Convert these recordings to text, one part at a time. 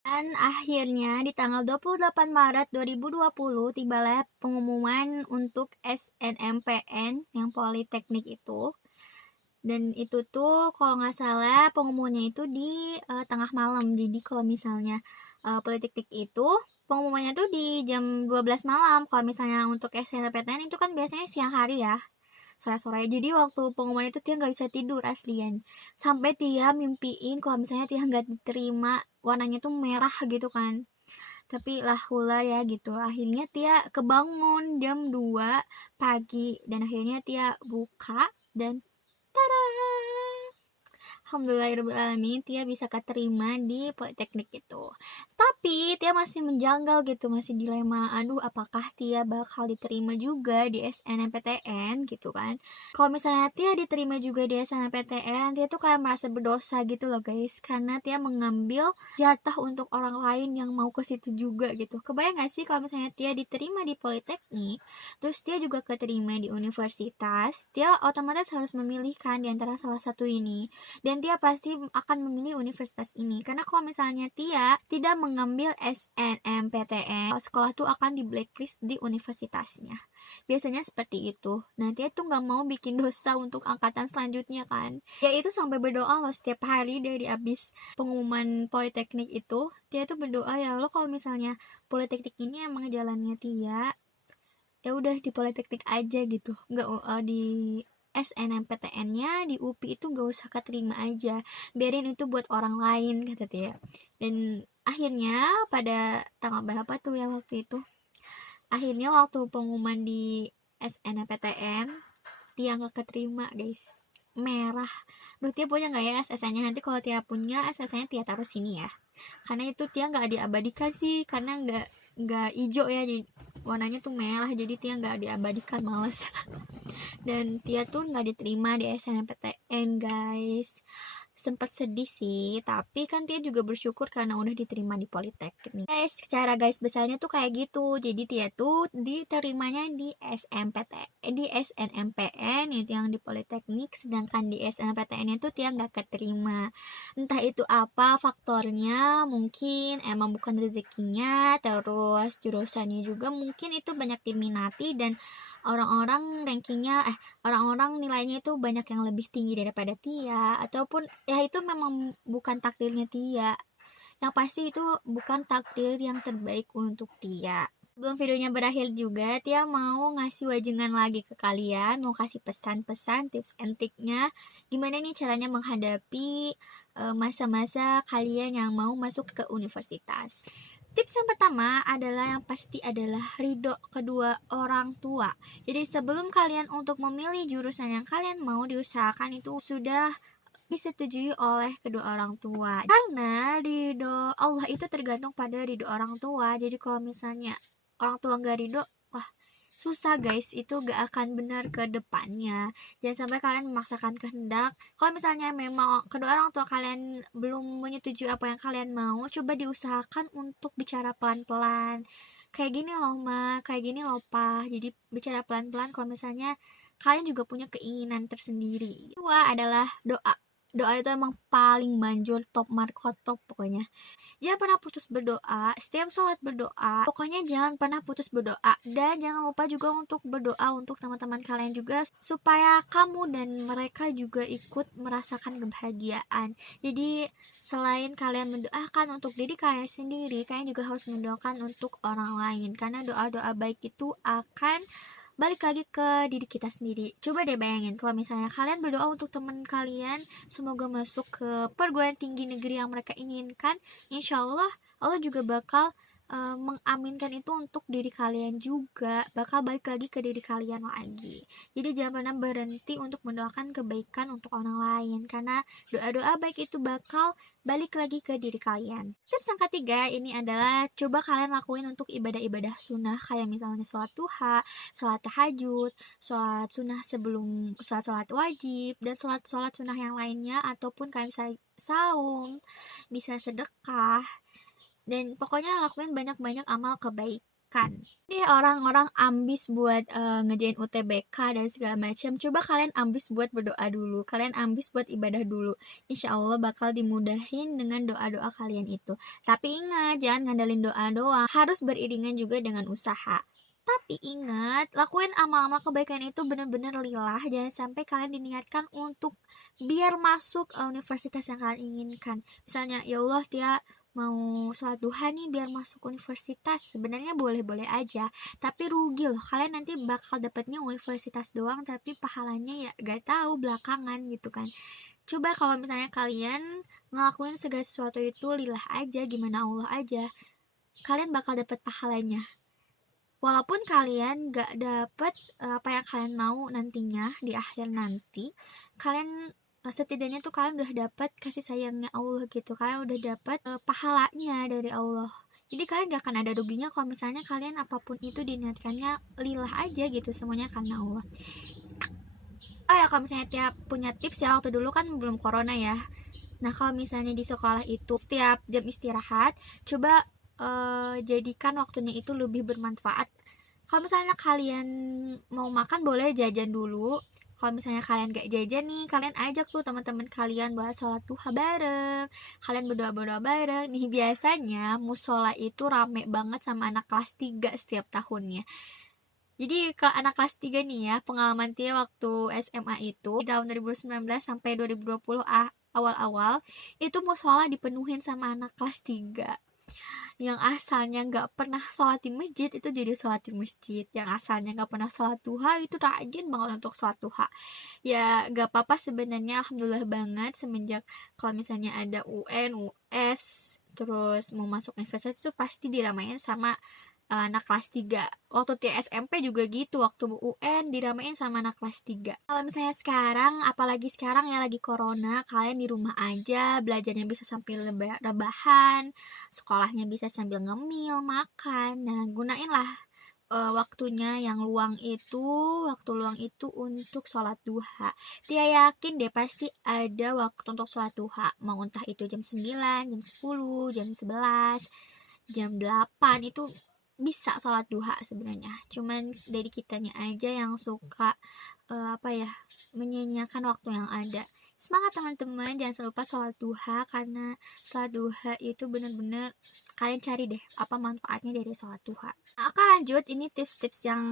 Dan akhirnya di tanggal 28 Maret 2020 tibalah pengumuman untuk SNMPN yang Politeknik itu. Dan itu tuh kalau nggak salah pengumumannya itu di tengah malam. Jadi kalau misalnya Politeknik itu pengumumannya tuh di jam 12 malam. Kalau misalnya untuk SNMPTN itu kan biasanya siang hari ya, sore-sore. Jadi waktu pengumuman itu Tia nggak bisa tidur aslian. Sampai Tia mimpiin kalau misalnya Tia nggak diterima, warnanya tuh merah gitu kan. Tapi lah hula ya gitu. Akhirnya Tia kebangun jam 2 pagi dan akhirnya Tia buka dan tada! Alhamdulillahirrahmanirrahim, Tia bisa keterima di Politeknik itu. Tapi Tia masih menjanggal gitu, masih dilema. Aduh, apakah Tia bakal diterima juga di SNMPTN gitu kan? Kalau misalnya Tia diterima juga di SNMPTN, Tia tuh kayak merasa berdosa gitu loh guys, karena Tia mengambil jatah untuk orang lain yang mau ke situ juga gitu. Kebayang gak sih kalau misalnya Tia diterima di Politeknik, terus Tia juga keterima di universitas, Tia otomatis harus memilihkan di antara salah satu ini. Dan Tia pasti akan memilih universitas ini. Karena kalau misalnya Tia tidak mengambil SNMPTN, sekolah tuh akan di blacklist di universitasnya. Biasanya seperti itu. Nah, Tia tuh nggak mau bikin dosa untuk angkatan selanjutnya kan. Tia itu sampai berdoa loh setiap hari dari abis pengumuman Politeknik itu. Tia tuh berdoa, ya Allah kalau misalnya Politeknik ini emang jalannya Tia, ya udah di Politeknik aja gitu, nggak di SNMPTN-nya di UPI itu gak usah keterima aja, biarin itu buat orang lain kata dia. Dan akhirnya pada tanggal berapa tuh ya waktu itu, akhirnya waktu pengumuman di SNMPTN dia gak keterima guys, merah. Duh, Tia punya gak ya SSN-nya? Nanti kalau Tia punya SSN-nya Tia taruh sini ya, karena itu Tia gak diabadikan sih, karena nggak hijau ya, jadi warnanya tuh merah, jadi Tia nggak diabadikan, males. Dan Tia tuh nggak diterima di SNMPTN guys, sempat sedih sih, tapi kan Tia juga bersyukur karena udah diterima di Politeknik guys. Cara guys besarnya tuh kayak gitu. Jadi Tia tuh diterimanya di di SNMPN itu yang di Politeknik, sedangkan di SNMPTN itu Tia nggak keterima. Entah itu apa faktornya, mungkin emang bukan rezekinya, terus jurusannya juga mungkin itu banyak diminati, dan orang-orang nilainya itu banyak yang lebih tinggi daripada Tia, ataupun ya itu memang bukan takdirnya Tia. Yang pasti itu bukan takdir yang terbaik untuk Tia. Sebelum videonya berakhir juga, Tia mau ngasih wajengan lagi ke kalian, mau kasih pesan-pesan, tips and triknya gimana nih caranya menghadapi masa-masa kalian yang mau masuk ke universitas. Tips yang pertama adalah yang pasti adalah ridho kedua orang tua. Jadi sebelum kalian untuk memilih jurusan yang kalian mau, diusahakan itu sudah disetujui oleh kedua orang tua. Karena ridho Allah itu tergantung pada ridho orang tua. Jadi kalau misalnya orang tua nggak ridho, wah susah guys, itu gak akan benar ke depannya. Jangan sampai kalian memaksakan kehendak. Kalau misalnya memang kedua orang tua kalian belum menyetujui apa yang kalian mau, coba diusahakan untuk bicara pelan-pelan. Kayak gini loh ma, kayak gini loh pa. Jadi bicara pelan-pelan kalau misalnya kalian juga punya keinginan tersendiri. Kedua adalah doa. Doa itu emang paling manjur, top markot top pokoknya. Jangan pernah putus berdoa, setiap sholat berdoa. Pokoknya jangan pernah putus berdoa. Dan jangan lupa juga untuk berdoa untuk teman-teman kalian juga, supaya kamu dan mereka juga ikut merasakan kebahagiaan. Jadi selain kalian mendoakan untuk diri kalian sendiri, kalian juga harus mendoakan untuk orang lain. Karena doa-doa baik itu akan balik lagi ke diri kita sendiri. Coba deh bayangin kalau misalnya kalian berdoa untuk teman kalian semoga masuk ke perguruan tinggi negeri yang mereka inginkan, insya Allah Allah juga bakal mengaminkan itu untuk diri kalian juga, bakal balik lagi ke diri kalian lagi. Jadi jangan pernah berhenti untuk mendoakan kebaikan untuk orang lain, karena doa-doa baik itu bakal balik lagi ke diri kalian. Tips yang ketiga ini adalah coba kalian lakuin untuk ibadah-ibadah sunnah, kayak misalnya sholat duha, sholat tahajud, sholat sunnah sebelum sholat wajib, dan sholat sunnah yang lainnya, ataupun kalian bisa saum, bisa sedekah, dan pokoknya lakuin banyak-banyak amal kebaikan. diniatkan. Deh orang-orang ambis buat ngerjain UTBK dan segala macam, coba kalian ambis buat berdoa dulu, kalian ambis buat ibadah dulu. Insya Allah bakal dimudahin dengan doa-doa kalian itu. Tapi ingat, jangan ngandalin doa doang, harus beriringan juga dengan usaha. Tapi ingat, lakuin amal-amal kebaikan itu bener-bener lillah, jangan sampai kalian diniatkan untuk biar masuk universitas yang kalian inginkan. Misalnya, ya Allah, Tia mau sholat duha nih biar masuk universitas. Sebenarnya boleh-boleh aja, tapi rugi loh, kalian nanti bakal dapetnya universitas doang tapi pahalanya ya gak tahu belakangan gitu kan. Coba kalau misalnya kalian ngelakuin segala sesuatu itu lillah aja, gimana Allah aja, kalian bakal dapet pahalanya. Walaupun kalian gak dapet apa yang kalian mau nantinya di akhir nanti, kalian setidaknya tuh kalian udah dapat kasih sayangnya Allah gitu, kalian udah dapat pahalanya dari Allah. Jadi kalian gak akan ada ruginya kalau misalnya kalian apapun itu diniatkannya lillah aja gitu, semuanya karena Allah. Oh ya, kalau misalnya tiap punya tips ya, waktu dulu kan belum corona ya. Nah kalau misalnya di sekolah itu setiap jam istirahat, coba jadikan waktunya itu lebih bermanfaat. Kalau misalnya kalian mau makan boleh jajan dulu. Kalau misalnya kalian gak jajan nih, kalian ajak tuh teman-teman kalian buat sholat duha bareng, kalian berdoa-berdoa bareng. Nih biasanya musola itu rame banget sama anak kelas 3 setiap tahunnya. Jadi kalau anak kelas 3 nih ya, pengalaman dia waktu SMA itu di tahun 2019 sampai 2020 awal-awal, itu musola dipenuhin sama anak kelas 3. Yang asalnya nggak pernah sholat di masjid itu jadi sholat di masjid, yang asalnya nggak pernah sholat duha itu rajin banget untuk sholat duha. Ya nggak apa-apa sebenarnya, alhamdulillah banget semenjak kalau misalnya ada UN, US, terus mau masuk universitas itu pasti diramain sama anak kelas 3. Waktu di SMP juga gitu, waktu UN diramein sama anak kelas 3. Kalau misalnya sekarang, apalagi sekarang ya lagi corona, kalian di rumah aja, belajarnya bisa sambil rebahan, sekolahnya bisa sambil ngemil, makan. Nah, gunainlah waktunya yang waktu luang itu untuk sholat duha. Dia yakin deh pasti ada waktu untuk sholat duha, mau entah itu jam 9, jam 10, jam 11, jam 8 itu bisa sholat duha sebenarnya. Cuman dari kitanya aja yang suka menyia-nyiakan waktu yang ada. Semangat teman-teman, jangan lupa sholat duha, karena sholat duha itu bener-bener kalian cari deh apa manfaatnya dari sholat duha. Nah, oke lanjut, ini tips-tips yang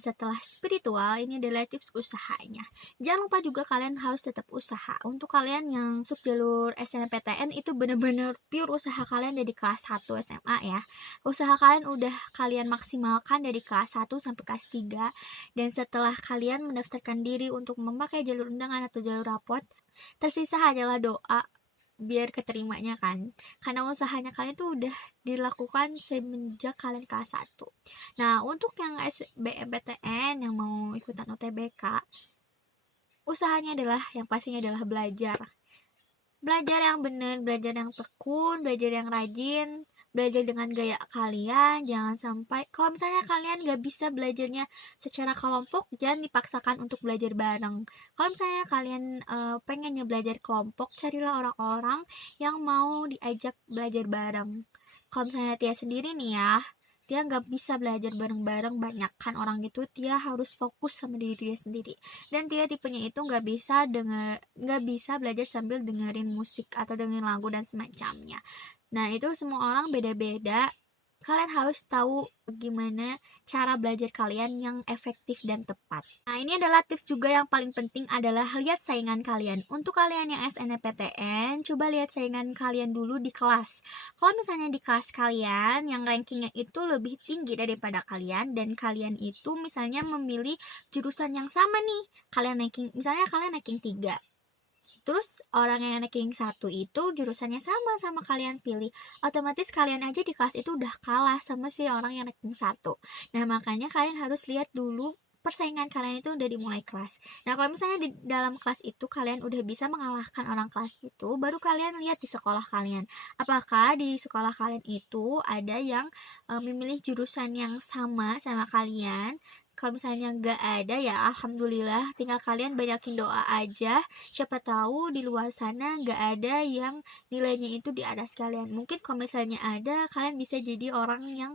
setelah spiritual, ini adalah tips usahanya. Jangan lupa juga kalian harus tetap usaha. Untuk kalian yang masuk jalur SNMPTN itu bener-bener pure usaha kalian dari kelas 1 SMA ya. Usaha kalian udah kalian maksimalkan dari kelas 1 sampai kelas 3, dan setelah kalian mendaftarkan diri untuk memakai jalur undangan atau jalur rapot, tersisa hanyalah doa biar keterimanya kan, karena usahanya kalian tuh udah dilakukan semenjak kalian kelas 1. Nah untuk yang SBMPTN yang mau ikutan UTBK, usahanya adalah yang pastinya adalah belajar yang bener, belajar yang tekun, belajar yang rajin, belajar dengan gaya kalian. Jangan sampai kalau misalnya kalian gak bisa belajarnya secara kelompok, jangan dipaksakan untuk belajar bareng. Kalau misalnya kalian pengennya belajar kelompok, carilah orang-orang yang mau diajak belajar bareng. Kalau misalnya Tia sendiri nih ya, Tia nggak bisa belajar bareng-bareng banyak kan orang gitu, Tia harus fokus sama diri dia sendiri. Dan Tia tipenya itu nggak bisa belajar sambil dengerin musik atau dengerin lagu dan semacamnya. Nah itu semua orang beda-beda. Kalian harus tahu gimana cara belajar kalian yang efektif dan tepat. Nah ini adalah tips juga yang paling penting, adalah lihat saingan kalian. Untuk kalian yang SNMPTN, coba lihat saingan kalian dulu di kelas. Kalau misalnya di kelas kalian yang rankingnya itu lebih tinggi daripada kalian, dan kalian itu misalnya memilih jurusan yang sama nih, misalnya kalian ranking 3, terus orang yang ranking 1 itu jurusannya sama kalian pilih, otomatis kalian aja di kelas itu udah kalah sama si orang yang ranking 1. Nah makanya kalian harus lihat dulu persaingan kalian itu udah dimulai kelas. Nah kalau misalnya di dalam kelas itu kalian udah bisa mengalahkan orang kelas itu, baru kalian lihat di sekolah kalian, apakah di sekolah kalian itu ada yang memilih jurusan yang sama kalian, Kalau misalnya nggak ada ya alhamdulillah, tinggal kalian banyakin doa aja. Siapa tahu di luar sana nggak ada yang nilainya itu di atas kalian. Mungkin kalau misalnya ada, kalian bisa jadi orang yang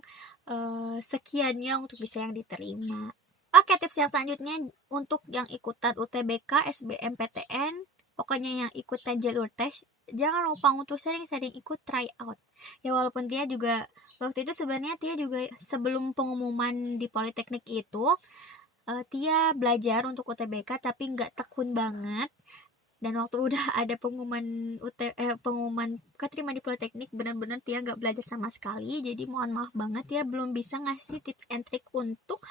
sekiannya untuk bisa yang diterima. Oke, tips yang selanjutnya untuk yang ikutan UTBK, SBMPTN, pokoknya yang ikutan jalur tes, jangan lupa untuk sering-sering ikut try out. Ya walaupun Tia juga waktu itu sebenarnya Tia juga sebelum pengumuman di Politeknik itu Tia belajar untuk UTBK tapi nggak tekun banget. Dan waktu udah ada pengumuman keterima di Politeknik, benar-benar Tia nggak belajar sama sekali. Jadi mohon maaf banget ya belum bisa ngasih tips and trick untuk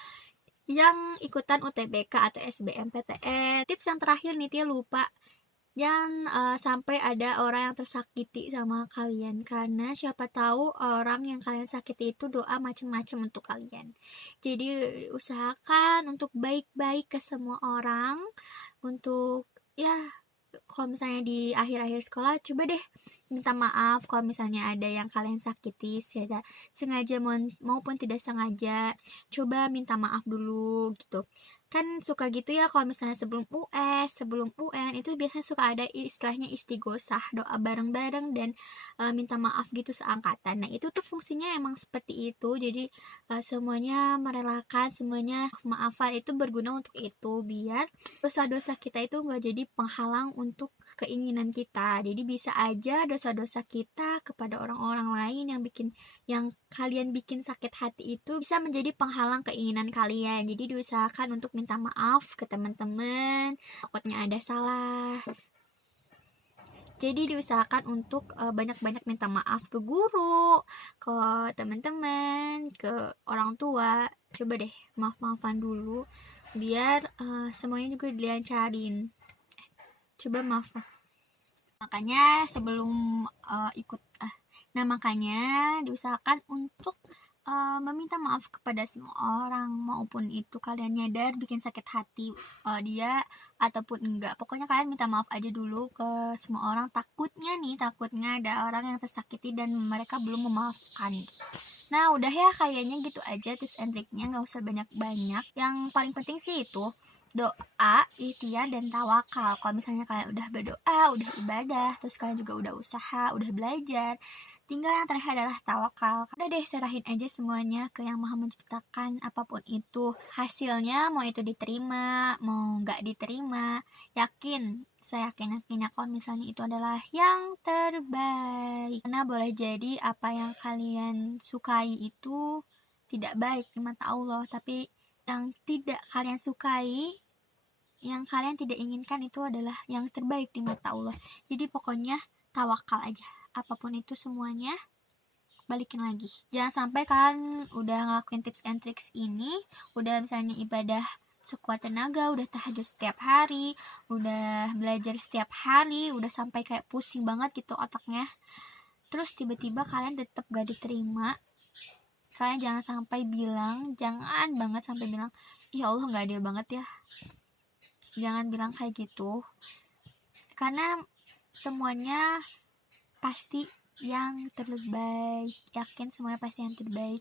yang ikutan UTBK atau SBMPTN. Tips yang terakhir nih Tia lupa, jangan sampai ada orang yang tersakiti sama kalian, karena siapa tahu orang yang kalian sakiti itu doa macam-macam untuk kalian. Jadi usahakan untuk baik-baik ke semua orang, untuk ya kalau misalnya di akhir-akhir sekolah coba deh minta maaf kalau misalnya ada yang kalian sakiti secara sengaja maupun tidak sengaja. Coba minta maaf dulu gitu. Kan suka gitu ya kalau misalnya sebelum US, sebelum UN itu biasanya suka ada istilahnya istighosah, doa bareng-bareng dan minta maaf gitu seangkatan. Nah, itu tuh fungsinya emang seperti itu. Jadi semuanya merelakan, semuanya maafan itu berguna untuk itu, biar dosa-dosa kita itu nggak jadi penghalang untuk keinginan kita. Jadi bisa aja dosa-dosa kita kepada orang-orang lain yang kalian bikin sakit hati itu bisa menjadi penghalang keinginan kalian. Jadi diusahakan untuk minta maaf ke teman-teman, takutnya ada salah. Jadi diusahakan untuk banyak-banyak minta maaf ke guru, ke teman-teman, ke orang tua. Coba deh maaf-maafan dulu biar semuanya juga dilancarin. Coba maaf. Makanya sebelum makanya diusahakan untuk meminta maaf kepada semua orang, maupun itu kalian nyadar bikin sakit hati dia ataupun enggak. Pokoknya kalian minta maaf aja dulu ke semua orang, takutnya ada orang yang tersakiti dan mereka belum memaafkan. Nah udah ya, kayaknya gitu aja tips and triknya, nggak usah banyak-banyak. Yang paling penting sih itu doa, ikhtiar, dan tawakal. Kalau misalnya kalian udah berdoa, udah ibadah, terus kalian juga udah usaha, udah belajar, tinggal yang terakhir adalah tawakal. Udah deh, serahin aja semuanya ke yang maha menciptakan. Apapun itu hasilnya, mau itu diterima, mau nggak diterima, saya yakinnya kalau misalnya itu adalah yang terbaik. Karena boleh jadi apa yang kalian sukai itu tidak baik di mata Allah, tapi yang tidak kalian sukai, yang kalian tidak inginkan itu adalah yang terbaik di mata Allah. Jadi pokoknya tawakal aja. Apapun itu semuanya balikin lagi. Jangan sampai kalian udah ngelakuin tips and tricks ini, udah misalnya ibadah sekuat tenaga, udah tahajud setiap hari, udah belajar setiap hari, udah sampai kayak pusing banget gitu otaknya. Terus tiba-tiba kalian tetap gak diterima. Kalian jangan banget sampai bilang, ya Allah gak adil banget ya. Jangan bilang kayak gitu, karena semuanya pasti yang terbaik. Yakin semuanya pasti yang terbaik.